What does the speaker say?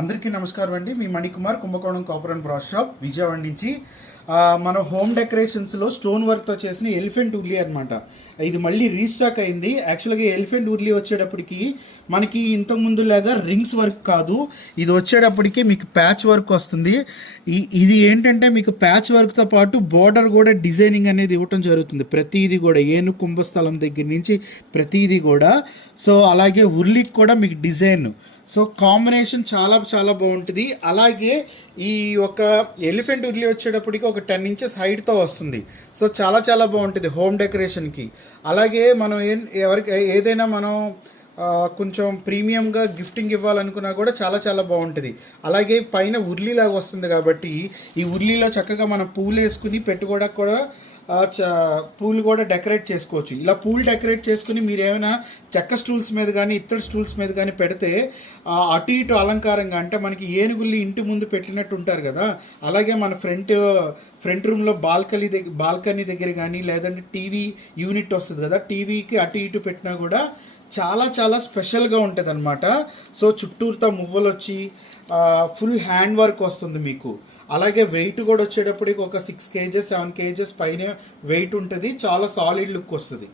అందరికీ నమస్కారం అండి. మీ మణికుమార్, కుంభకోణం copper and brass shop, Vijayawada నుంచి. మన హోమ్ డెకరేషన్స్లో స్టోన్ వర్క్తో చేసిన ఎలిఫెంట్ ఉర్లీ అనమాట. ఇది మళ్ళీ రీస్టాక్ అయింది. యాక్చువల్గా ఎలిఫెంట్ ఉర్లీ వచ్చేటప్పటికి మనకి ఇంతకుముందు లాగా రింగ్స్ వర్క్ కాదు, ఇది వచ్చేటప్పటికి మీకు ప్యాచ్ వర్క్ వస్తుంది. ఇది ఏంటంటే మీకు ప్యాచ్ వర్క్తో పాటు బోర్డర్ కూడా డిజైనింగ్ అనేది ఇవ్వటం జరుగుతుంది. ప్రతిదీ కూడా ఏను కుంభస్థలం దగ్గర నుంచి ప్రతిదీ కూడా. సో అలాగే ఉర్లీకి కూడా మీకు డిజైన్, సో కాంబినేషన్ చాలా చాలా బాగుంటుంది. అలాగే ఈ ఒక ఎలిఫెంట్ ఉర్లీ వచ్చేటప్పటికి ఒక 10 ఇంచెస్ హైట్తో వస్తుంది. సో చాలా చాలా బాగుంటుంది హోమ్ డెకరేషన్కి. అలాగే మనం ఎవరికి ఏదైనా మనం కొంచెం ప్రీమియంగా గిఫ్టింగ్ ఇవ్వాలనుకున్నా కూడా చాలా చాలా బాగుంటుంది. అలాగే పైన ఉర్లీలాగా వస్తుంది కాబట్టి ఈ ఉర్లీలో చక్కగా మనం పూలు వేసుకుని పెట్టుకోవడానికి కూడా పూలు కూడా డెకరేట్ చేసుకోవచ్చు. ఇలా పూలు డెకరేట్ చేసుకుని మీరు ఏమైనా చెక్క స్టూల్స్ మీద కానీ ఇత్తడి స్టూల్స్ మీద కానీ పెడితే అటు ఇటు అలంకారంగా, అంటే మనకి ఏనుగుల్ని ఇంటి ముందు పెట్టినట్టు ఉంటారు కదా, అలాగే మన ఫ్రంట్ రూమ్లో బాల్కనీ దగ్గర కానీ, లేదంటే టీవీ యూనిట్ వస్తుంది కదా, టీవీకి అటు ఇటు పెట్టినా కూడా చాలా చాలా స్పెషల్గా ఉంటుంది అనమాట. సో చుట్టూరుతో మువ్వలు వచ్చి ఫుల్ హ్యాండ్ వర్క్ వస్తుంది మీకు. అలాగే వెయిట్ కూడా వచ్చేటప్పటికి ఒక 6 kgs 7 kgs పైన వెయిట్ ఉంటుంది. చాలా సాలిడ్ లుక్ వస్తుంది.